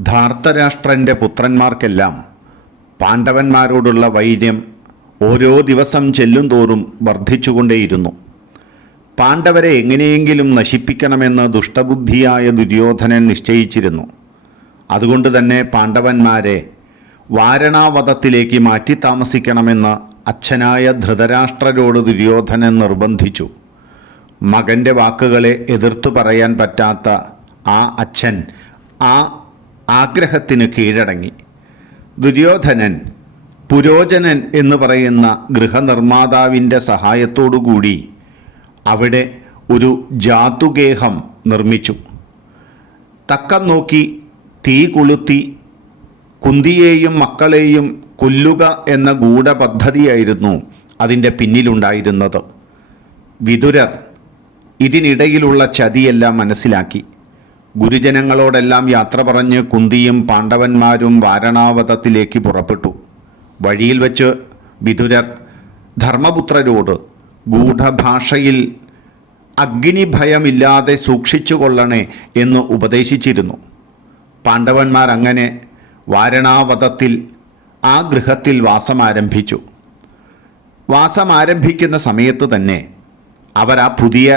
ധാർത്തരാഷ്ട്രന്റെ പുത്രന്മാർക്കെല്ലാം പാണ്ഡവന്മാരോടുള്ള വൈര്യം ഓരോ ദിവസം ചെല്ലും തോറും വർദ്ധിച്ചുകൊണ്ടേയിരുന്നു. പാണ്ഡവരെ എങ്ങനെയെങ്കിലും നശിപ്പിക്കണമെന്ന് ദുഷ്ടബുദ്ധിയായ ദുര്യോധനൻ നിശ്ചയിച്ചിരുന്നു. അതുകൊണ്ട് തന്നെ പാണ്ഡവന്മാരെ വാരണാവധത്തിലേക്ക് മാറ്റി താമസിക്കണമെന്ന് അച്ഛനായ ധൃതരാഷ്ട്രരോട് ദുര്യോധനൻ നിർബന്ധിച്ചു. മകന്റെ വാക്കുകളെ എതിർത്തു പറയാൻ പറ്റാത്ത ആ അച്ഛൻ ആ ആഗ്രഹത്തിന് കീഴടങ്ങി. ദുര്യോധനൻ പുരോചനൻ എന്ന് പറയുന്ന ഗൃഹനിർമ്മാതാവിന്റെ സഹായത്തോടുകൂടി അവിടെ ഒരു ജാതുഗേഹം നിർമ്മിച്ചു. തക്കം നോക്കി തീ കൊളുത്തി കുന്തിയെയും മക്കളെയും കൊല്ലുക എന്ന ഗൂഢപദ്ധതിയായിരുന്നു അതിന്റെ പിന്നിലുണ്ടായിരുന്നത്. വിതുരർ ഇതിനിടയിലുള്ള ചതിയെല്ലാം മനസ്സിലാക്കി. ഗുരുജനങ്ങളോടെല്ലാം യാത്ര പറഞ്ഞ് കുന്തിയും പാണ്ഡവന്മാരും വാരണാവതത്തിലേക്ക് പുറപ്പെട്ടു. വഴിയിൽ വച്ച് വിതുരർ ധർമ്മപുത്രരോട് ഗൂഢഭാഷയിൽ അഗ്നിഭയമില്ലാതെ സൂക്ഷിച്ചുകൊള്ളണേ എന്ന് ഉപദേശിച്ചിരുന്നു. പാണ്ഡവന്മാർ അങ്ങനെ വാരണാവതത്തിൽ ആ ഗൃഹത്തിൽ വാസമാരംഭിച്ചു. വാസം ആരംഭിക്കുന്ന സമയത്തു തന്നെ അവർ ആ പുതിയ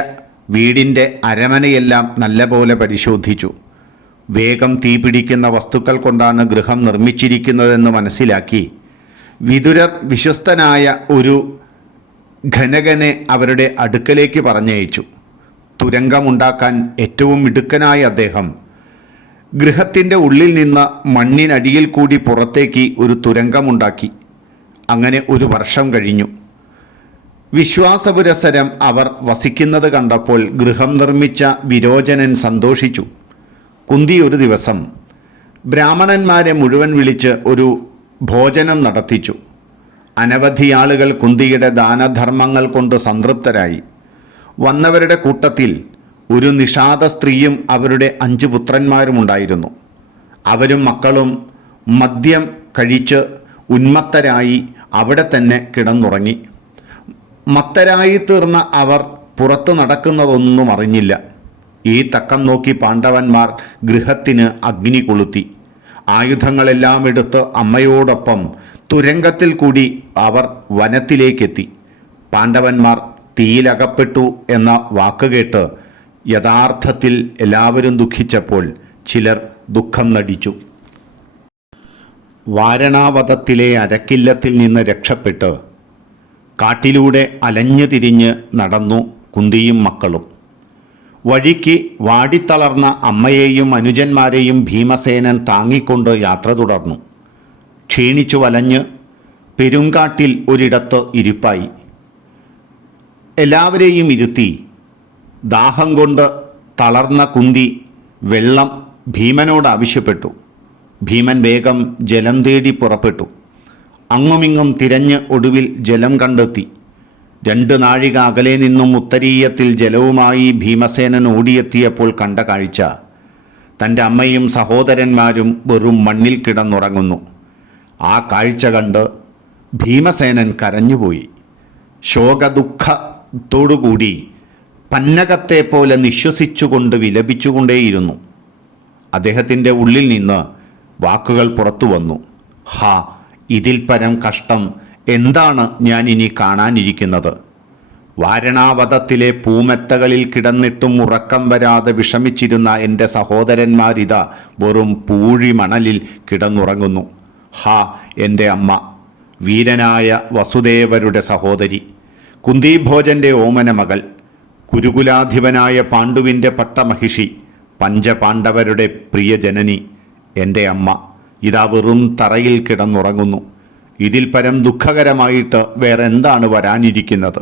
വീടിന്റെ അരമനയെല്ലാം നല്ലപോലെ പരിശോധിച്ചു. വേഗം തീപിടിക്കുന്ന വസ്തുക്കൾ കൊണ്ടാണ് ഗൃഹം നിർമ്മിച്ചിരിക്കുന്നതെന്ന് മനസ്സിലാക്കി. വിതുരർ വിശ്വസ്തനായ ഒരു ഘനകനെ അവരുടെ അടുക്കലേക്ക് പറഞ്ഞയച്ചു. തുരങ്കമുണ്ടാക്കാൻ ഏറ്റവും മിടുക്കനായ അദ്ദേഹം. ഗൃഹത്തിന്റെ ഉള്ളിൽ നിന്ന് മണ്ണിനടിയിൽ കൂടി പുറത്തേക്ക് ഒരു തുരങ്കമുണ്ടാക്കി. അങ്ങനെ ഒരു വർഷം കഴിഞ്ഞു. വിശ്വാസപുരസരം അവർ വസിക്കുന്നത് കണ്ടപ്പോൾ ഗൃഹം നിർമ്മിച്ച വിരോചനൻ സന്തോഷിച്ചു. കുന്തി ഒരു ദിവസം ബ്രാഹ്മണന്മാരെ മുഴുവൻ വിളിച്ച് ഒരു ഭോജനം നടത്തിച്ചു. അനവധി ആളുകൾ കുന്തിയുടെ ദാനധർമ്മങ്ങൾ കൊണ്ട് സംതൃപ്തരായി. വന്നവരുടെ കൂട്ടത്തിൽ ഒരു നിഷാദ സ്ത്രീയും അവരുടെ അഞ്ച് പുത്രന്മാരുമുണ്ടായിരുന്നു അവരും മക്കളും മദ്യം കഴിച്ച് ഉന്മത്തരായി അവിടെ തന്നെ കിടന്നുറങ്ങി. മത്തരായി തീർന്ന അവർ പുറത്തു നടക്കുന്നതൊന്നും അറിഞ്ഞില്ല. ഈ തക്കം നോക്കി പാണ്ഡവന്മാർ ഗൃഹത്തിന് അഗ്നി കൊളുത്തി. ആയുധങ്ങളെല്ലാം എടുത്ത് അമ്മയോടൊപ്പം തുരങ്കത്തിൽ കൂടി അവർ വനത്തിലേക്കെത്തി. പാണ്ഡവന്മാർ തീയിലകപ്പെട്ടു എന്ന വാക്കുകേട്ട് യഥാർത്ഥത്തിൽ എല്ലാവരും ദുഃഖിച്ചപ്പോൾ ചിലർ ദുഃഖം നടിച്ചു. വാരണാവതത്തിലെ അരക്കില്ലത്തിൽ നിന്ന് രക്ഷപ്പെട്ട് കാട്ടിലൂടെ അലഞ്ഞു തിരിഞ്ഞ് നടന്നു കുന്തിയും മക്കളും. വഴിക്ക് വാടിത്തളർന്ന അമ്മയെയും അനുജന്മാരെയും ഭീമസേനൻ താങ്ങിക്കൊണ്ട് യാത്ര തുടർന്നു. ക്ഷീണിച്ചു വലഞ്ഞ് പെരുങ്കാട്ടിൽ ഒരിടത്ത് ഇരിപ്പായി. എല്ലാവരെയും ഇരുത്തി ദാഹം കൊണ്ട് തളർന്ന കുന്തി വെള്ളം ഭീമനോട് ആവശ്യപ്പെട്ടു. ഭീമൻ വേഗം ജലം തേടി പുറപ്പെട്ടു. അങ്ങുമിങ്ങും തിരഞ്ഞ് ഒടുവിൽ ജലം കണ്ടെത്തി. രണ്ട് നാഴിക അകലെ നിന്നും ഉത്തരീയത്തിൽ ജലവുമായി ഭീമസേനൻ ഓടിയെത്തിയപ്പോൾ കണ്ട കാഴ്ച. തന്റെ അമ്മയും സഹോദരന്മാരും വെറും മണ്ണിൽ കിടന്നുറങ്ങുന്നു. ആ കാഴ്ച കണ്ട് ഭീമസേനൻ കരഞ്ഞുപോയി. ശോകദുഃഖത്തോടുകൂടി പന്നകത്തെ പോലെ നിശ്വസിച്ചുകൊണ്ട് വിലപിച്ചുകൊണ്ടേയിരുന്നു. അദ്ദേഹത്തിന്റെ ഉള്ളിൽ നിന്ന് വാക്കുകൾ പുറത്തു വന്നു. ഹാ ഇതിൽ പരം കഷ്ടം എന്താണ് ഞാൻ ഇനി കാണാനിരിക്കുന്നത്? വാരണാവതത്തിലെ പൂമെത്തകളിൽ കിടന്നിട്ടും ഉറക്കം വരാതെ വിഷമിച്ചിരുന്ന എന്റെ സഹോദരന്മാരിതാ വെറും പൂഴി മണലിൽ കിടന്നുറങ്ങുന്നു. ഹാ എന്റെ അമ്മ. വീരനായ വസുദേവരുടെ സഹോദരി. കുന്തിഭോജന്റെ ഓമന മകൾ. കുരുകുലാധിപനായ പാണ്ഡുവിന്റെ പട്ടമഹിഷി. പഞ്ചപാണ്ഡവരുടെ പ്രിയജനനി. എന്റെ അമ്മ. ഇതാ വെറും തറയിൽ കിടന്നുറങ്ങുന്നു. ഇതിൽ പരം ദുഃഖകരമായിട്ട് വേറെ എന്താണ് വരാനിരിക്കുന്നത്?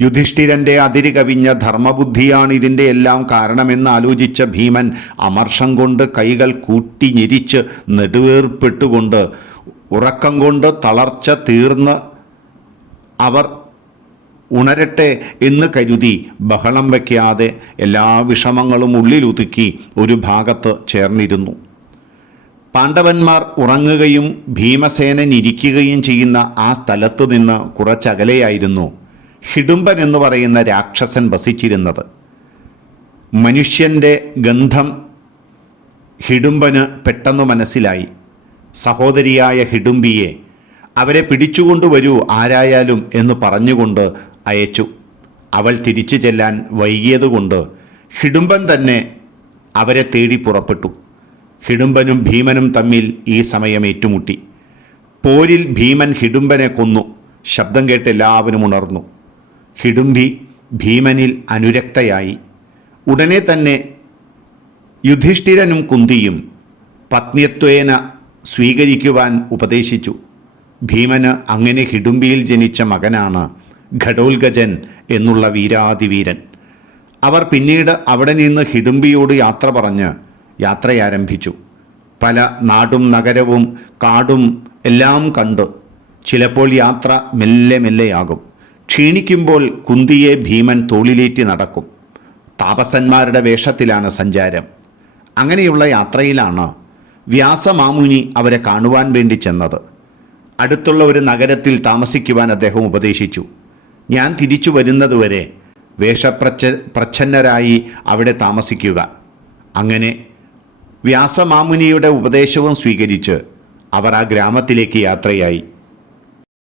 യുധിഷ്ഠിരന്റെ അതിര് കവിഞ്ഞ ധർമ്മബുദ്ധിയാണ് ഇതിന്റെ എല്ലാം കാരണമെന്ന് ആലോചിച്ച ഭീമൻ അമർഷം കൊണ്ട് കൈകൾ കൂട്ടി ഞെരിച്ച് നെടുവേർപ്പെട്ടുകൊണ്ട് ഉറക്കം കൊണ്ട് തളർച്ച തീർന്ന് അവർ ഉണരട്ടെ എന്ന് കരുതി ബഹളം വയ്ക്കാതെ എല്ലാ വിഷമങ്ങളും ഉള്ളിലൊതുക്കി ഒരു ഭാഗത്ത് ചേർന്നിരുന്നു. പാണ്ഡവന്മാർ ഉറങ്ങുകയും ഭീമസേനൻ ഇരിക്കുകയും ചെയ്യുന്ന ആ സ്ഥലത്തു നിന്ന് കുറച്ചകലെയായിരുന്നു ഹിഡുംബൻ എന്ന് പറയുന്ന രാക്ഷസൻ വസിച്ചിരുന്നത്. മനുഷ്യന്റെ ഗന്ധം ഹിഡുംബന് പെട്ടെന്ന് മനസ്സിലായി. സഹോദരിയായ ഹിഡുംബിയെ അവരെ പിടിച്ചുകൊണ്ടുവരൂ ആരായാലും എന്ന് പറഞ്ഞുകൊണ്ട് അയച്ചു. അവൾ തിരിച്ചു ചെല്ലാൻ വൈകിയതുകൊണ്ട് ഹിഡുംബൻ തന്നെ അവരെ തേടി പുറപ്പെട്ടു. ഹിഡുംബനും ഭീമനും തമ്മിൽ ഈ സമയം ഏറ്റുമുട്ടി. പോരിൽ ഭീമൻ ഹിഡുംബനെ കൊന്നു. ശബ്ദം കേട്ട് എല്ലാവരും ഉണർന്നു. ഹിഡുംബി ഭീമനിൽ അനുരക്തയായി. ഉടനെ തന്നെ യുധിഷ്ഠിരനും കുന്തിയും പത്നിത്വേന സ്വീകരിക്കുവാൻ ഉപദേശിച്ചു. ഭീമന് അങ്ങനെ ഹിഡുംബിയിൽ ജനിച്ച മകനാണ് ഘടോൽഗജൻ എന്നുള്ള വീരാതിവീരൻ. അവർ പിന്നീട് അവിടെ നിന്ന് ഹിഡുംബിയോട് യാത്ര പറഞ്ഞ് യാത്രയാരംഭിച്ചു. പല നാടും നഗരവും കാടും എല്ലാം കണ്ട്. ചിലപ്പോൾ യാത്ര മെല്ലെ മെല്ലെയാകും. ക്ഷീണിക്കുമ്പോൾ കുന്തിയെ ഭീമൻ തോളിലേറ്റി നടക്കും. താപസന്മാരുടെ വേഷത്തിലാണ് സഞ്ചാരം. അങ്ങനെയുള്ള യാത്രയിലാണ് വ്യാസമാമുനി അവരെ കാണുവാൻ വേണ്ടി ചെന്നത്. അടുത്തുള്ള ഒരു നഗരത്തിൽ താമസിക്കുവാൻ അദ്ദേഹം ഉപദേശിച്ചു. ഞാൻ തിരിച്ചു വരുന്നതുവരെ വേഷപ്രച്ഛ പ്രച്ഛന്നരായി അവിടെ താമസിക്കുക. അങ്ങനെ വ്യാസമാമുനിയുടെ ഉപദേശവും സ്വീകരിച്ച് അവർ ആ ഗ്രാമത്തിലേക്ക് യാത്രയായി.